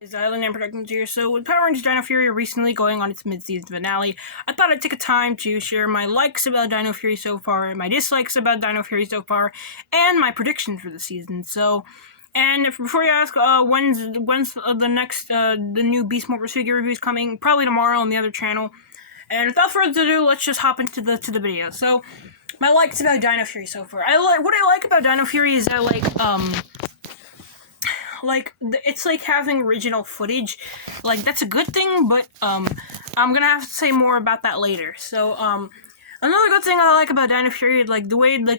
Is Island and Productions here. So with Power Rangers Dino Fury recently going on its mid-season finale, I thought I'd take a time to share my likes about Dino Fury so far, my dislikes about Dino Fury so far, and my predictions for the season. So, and before you ask, when's the new Beast Morphers figure reviews coming? Probably tomorrow on the other channel. And without further ado, let's just hop into the video. So, my likes about Dino Fury so far. What I like about Dino Fury is that it's like having original footage. Like, that's a good thing, but I'm gonna have to say more about that later. So another good thing I like about Dino Fury, like the way the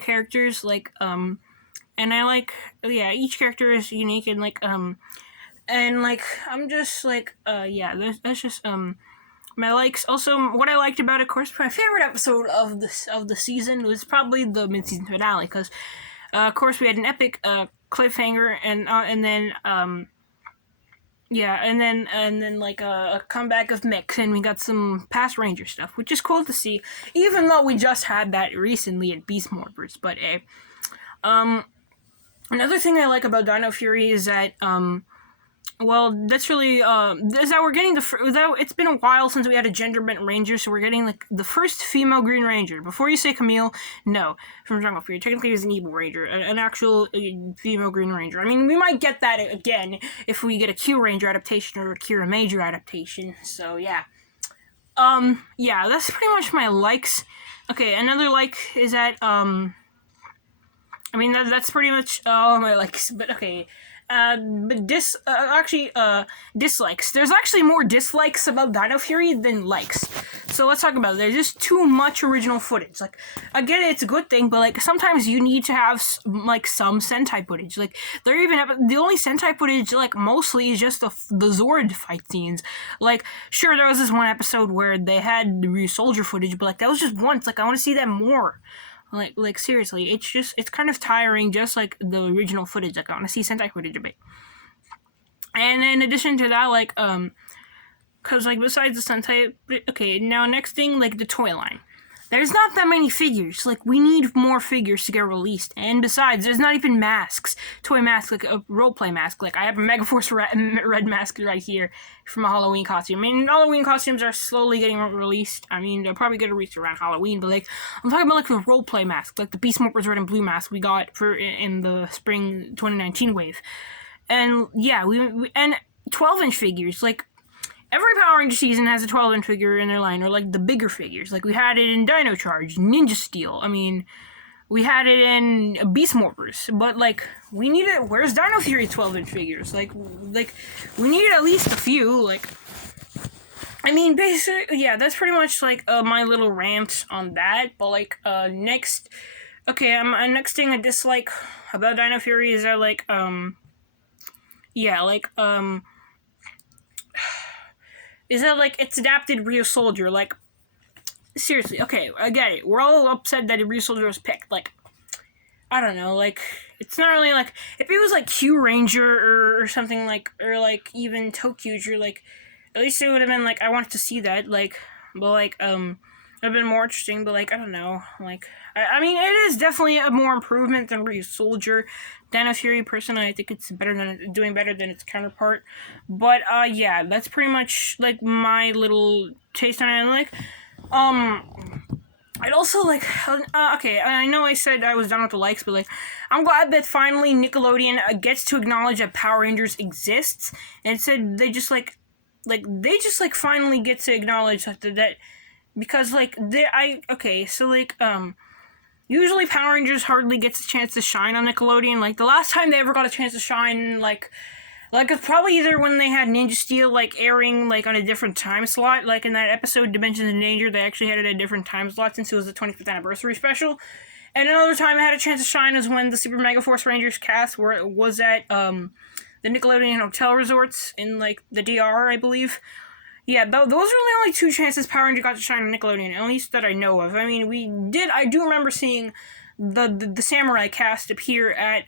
characters, and I like, yeah, each character is unique, and I'm just that's just my likes. Also, what I liked about it, of course, my favorite episode of the season was probably the mid-season finale, because of course, we had an epic cliffhanger, and then a comeback of Mix, and we got some past Ranger stuff, which is cool to see, even though we just had that recently at Beast Morphers. But another thing I like about Dino Fury is that that's really is that we're getting it's been a while since we had a gender-bent ranger, so we're getting like the first female Green Ranger. Before you say Camille, no, from Jungle Fury, technically it's an evil ranger, an actual female Green Ranger. I mean, we might get that again if we get a Q Ranger adaptation or a Kira Major adaptation. So yeah, that's pretty much my likes. Okay, another like is that that's pretty much all my likes. But okay. Dislikes. There's actually more dislikes about Dino Fury than likes. So let's talk about it. There's just too much original footage. Like, I get it, it's a good thing, but like sometimes you need to have like some Sentai footage. Like, they're even the only Sentai footage like mostly is just the Zord fight scenes. Like, sure, there was this one episode where they had the Ryu Soldier footage, but like that was just once. Like, I want to see that more. Like seriously, it's kind of tiring, just like the original footage. Like, I want to see Sentai footage a bit. And in addition to that, cause like besides the Sentai, okay, now next thing, like the toy line. There's not that many figures. Like, we need more figures to get released. And besides, there's not even masks. Toy masks, like a roleplay mask. Like, I have a Megaforce red mask right here from a Halloween costume. I mean, Halloween costumes are slowly getting released. I mean, they'll probably get released around Halloween. But, like, I'm talking about, like, the roleplay mask. Like, the Beast Morphers red and blue mask we got in the spring 2019 wave. And, yeah, and 12-inch figures. Like, every Power Ranger season has a 12-inch figure in their line, or like the bigger figures. Like, we had it in Dino Charge, Ninja Steel. I mean, we had it in Beast Morphers. But like, we needed. Where's Dino Fury 12-inch figures? Like we needed at least a few. Like, I mean, basically, yeah, that's pretty much like my little rant on that. But like, next thing I dislike about Dino Fury is that is that, like, it's adapted Ryu Soldier. Like, seriously, okay, I get it. We're all upset that Ryu Soldier was picked. Like, I don't know, like, it's not really, like, if it was, like, Q Ranger or something, like, or, like, even Tokyuger, like, at least it would have been, like, I wanted to see that, like, but, like, it would have been more interesting, but, like, I don't know, like, I mean, it is definitely a more improvement than Ryu Soldier. Dino Fury, personally, I think it's doing better than its counterpart. But, yeah, that's pretty much, like, my little taste on it. Like, I'd also, like, okay, I know I said I was done with the likes, but, like, I'm glad that finally Nickelodeon gets to acknowledge that Power Rangers exists, and said they just finally get to acknowledge that because, like, usually Power Rangers hardly gets a chance to shine on Nickelodeon. Like, the last time they ever got a chance to shine, it's probably either when they had Ninja Steel, like, airing, like, on a different time slot. Like, in that episode, Dimensions in Danger, they actually had it at a different time slot since it was the 25th anniversary special. And another time I had a chance to shine was when the Super Mega Force Rangers cast was at, the Nickelodeon Hotel Resorts in, like, the DR, I believe. Yeah, those are really only two chances Power Ranger got to shine on Nickelodeon, at least that I know of. I mean, I do remember seeing the Samurai cast appear at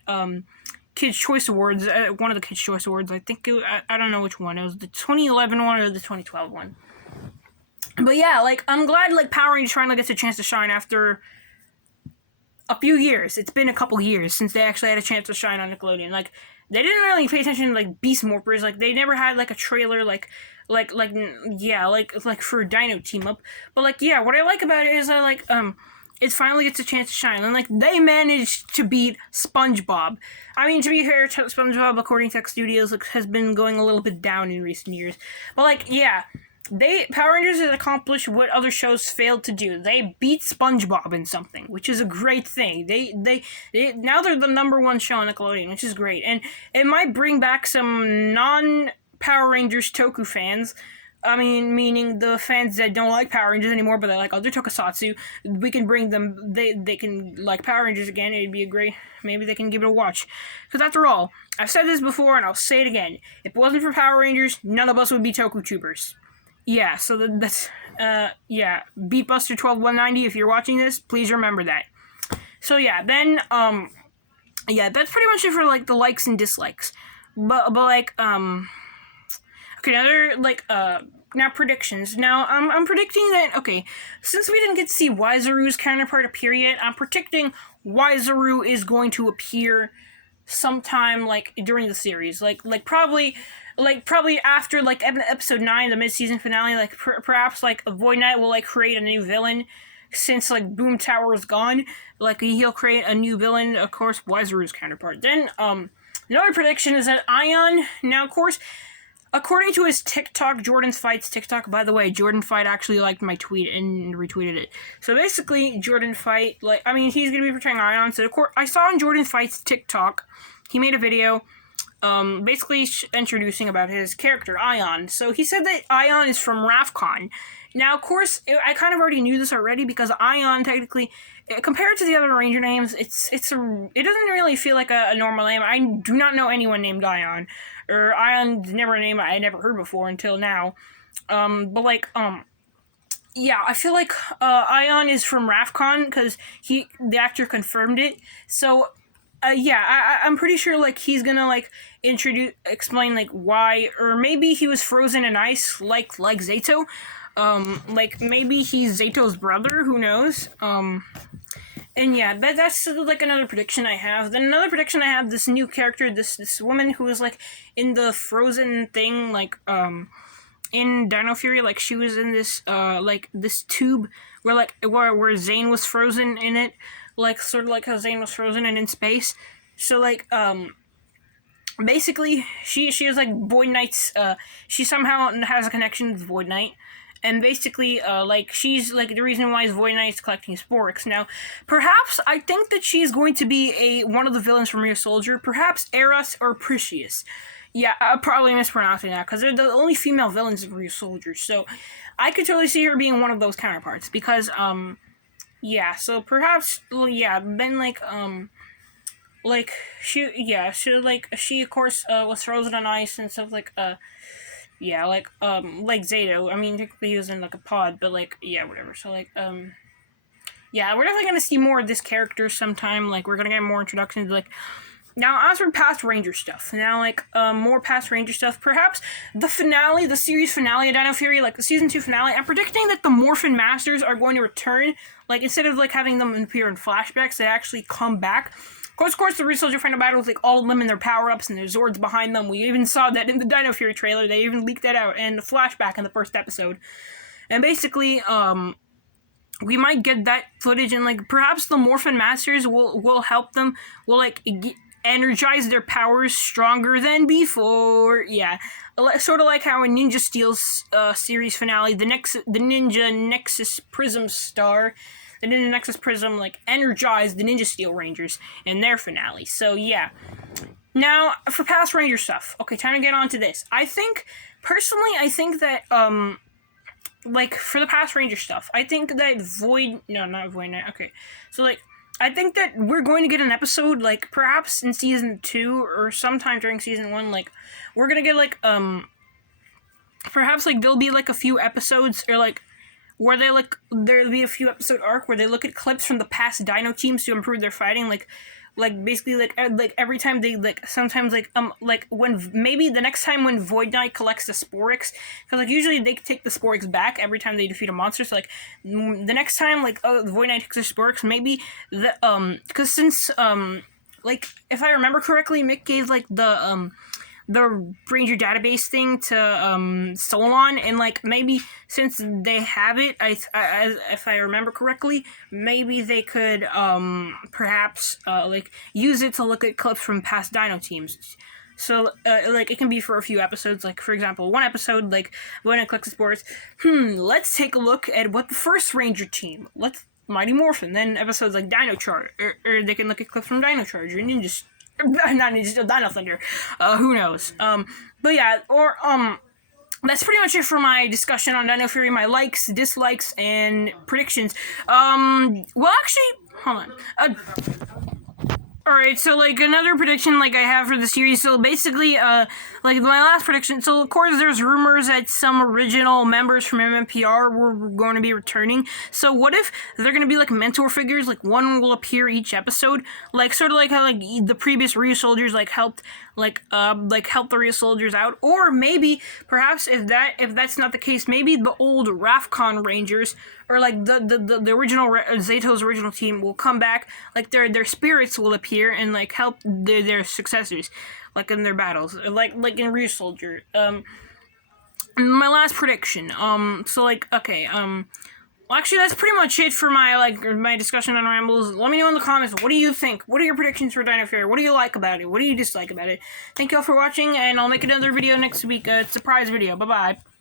Kids' Choice Awards, one of the Kids' Choice Awards. I think I don't know which one. It was the 2011 one or the 2012 one. But yeah, like, I'm glad, like, Power Rangers finally gets a chance to shine after a few years. It's been a couple years since they actually had a chance to shine on Nickelodeon. Like, they didn't really pay attention to, like, Beast Morphers. Like, they never had, like, a trailer, like for Dino Team Up. But, like, yeah, what I like about it is it finally gets a chance to shine. And, like, they managed to beat SpongeBob. I mean, to be fair, SpongeBob, according to Tech Studios, like, has been going a little bit down in recent years. But, like, yeah, Power Rangers has accomplished what other shows failed to do. They beat SpongeBob in something, which is a great thing. They now they're the number one show on Nickelodeon, which is great. And it might bring back some non-Power Rangers Toku fans. I mean, meaning the fans that don't like Power Rangers anymore, but they like other tokusatsu. We can bring them, they can like Power Rangers again. It'd be a great, maybe they can give it a watch. Because after all, I've said this before and I'll say it again. If it wasn't for Power Rangers, none of us would be Toku Tubers. Yeah, so that's, Beatbuster12190, if you're watching this, please remember that. So yeah, then, that's pretty much it for, like, the likes and dislikes. But like, okay, now predictions. Now, I'm predicting that, okay, since we didn't get to see Wizaru's counterpart appear yet, I'm predicting Wizaru is going to appear sometime, like, during the series. Probably after, like, episode 9, the mid-season finale, like, perhaps, like, Void Knight will, like, create a new villain, since, like, Boom Tower is gone. Like, he'll create a new villain, of course, Wizaru's counterpart. Then, another prediction is that Ion, now, of course, according to his TikTok, Jordan's Fight's TikTok, by the way, Jordan Fight actually liked my tweet and retweeted it. So basically, Jordan Fight, he's going to be portraying Ion. So, of course, I saw on Jordan Fight's TikTok, he made a video, basically introducing about his character, Ion. So he said that Ion is from Rafcon. Now, of course, I kind of already knew this already, because Ion, technically, compared to the other Ranger names, it doesn't really feel like a normal name. I do not know anyone named Ion. Or Ion's never a name I never heard before until now. I feel like Ion is from Rafcon because the actor confirmed it. So, I'm pretty sure, like, he's gonna, like, explain, like, why, or maybe he was frozen in ice, like Zato. Maybe he's Zato's brother, who knows? And yeah, that's like another prediction I have. Then another prediction I have, this new character, this woman who is, like, in the Frozen thing, like, in Dino Fury, like, she was in this, this tube where Zane was frozen in it, like, sort of like how Zane was frozen and in space. So, like, basically, she is, like, Void Knight's, she somehow has a connection with Void Knight. And basically, she's, like, the reason why Void Knight is collecting Sporks. Now, perhaps, I think that she's going to be one of the villains from Real Soldier. Perhaps Eros or Precious. Yeah, I'm probably mispronouncing that, because they're the only female villains of Real Soldier. So, I could totally see her being one of those counterparts. Because, so perhaps, then, she, of course, was frozen on ice and stuff, like Zato. I mean, technically he was in, like, a pod, but, like, yeah, whatever. So, like, we're definitely gonna see more of this character sometime. Like, we're gonna get more introductions, like, now, as for past Ranger stuff, now, like, more past Ranger stuff, perhaps the series finale of Dino Fury, like, the season 2 finale, I'm predicting that the Morphin Masters are going to return, like, instead of, like, having them appear in flashbacks, they actually come back. Of course, the Real Soldier final battle with, like, all of them and their power-ups and their Zords behind them. We even saw that in the Dino Fury trailer. They even leaked that out, and the flashback in the first episode. And basically, we might get that footage, and, like, perhaps the Morphin Masters will help them, will, like, energize their powers stronger than before. Yeah, sort of like how in Ninja Steel's series finale, the Ninja Nexus Prism Star, the Ninja Nexus Prism, like, energized the Ninja Steel Rangers in their finale. So, yeah. Now, for past Ranger stuff. Okay, time to get on to this. Personally, I think that, for the past Ranger stuff, I think that not Void Knight, okay. So, like, I think that we're going to get an episode, like, perhaps in season 2 or sometime during season 1, like, we're gonna get, like, perhaps, like, there'll be, like, a few episodes, or, like, where there'll be a few episode arc where they look at clips from the past Dino teams to improve their fighting, like like basically like every time they like sometimes like when maybe the next time when Void Knight collects the Sporix, because like usually they take the Sporix back every time they defeat a monster. So like the next time like the Void Knight takes the Sporix, maybe the because since like if I remember correctly, Mick gave like the Ranger database thing to Solon, and like maybe since they have it, if I remember correctly, maybe they could perhaps like use it to look at clips from past Dino teams. So like it can be for a few episodes. Like for example, one episode like when I collect the sports, let's take a look at what the first Ranger team. Let's Mighty Morphin. Then episodes like Dino Charge, or they can look at clips from Dino Charge or Ninja. Not Ninja, Dino Thunder. Who knows? But yeah, or that's pretty much it for my discussion on Dino Fury, my likes, dislikes, and predictions. Well, actually, hold on. Alright, so, like, another prediction, like, I have for the series, so basically, like, my last prediction, so, of course, there's rumors that some original members from MMPR were going to be returning, so what if they're going to be, like, mentor figures, like, one will appear each episode, like, sort of like how, like, the previous Ryu soldiers, like, helped the Ryu soldiers out, or maybe, perhaps, if that's not the case, maybe the old Rafcon Rangers, or like the original Zeto's original team will come back, like their spirits will appear and like help their successors, like in their battles, like in Ryu Soldier. My last prediction. So like okay. Well, actually, that's pretty much it for my discussion on Rambles. Let me know in the comments. What do you think? What are your predictions for Dino Fury? What do you like about it? What do you dislike about it? Thank you all for watching, and I'll make another video next week. A surprise video. Bye bye.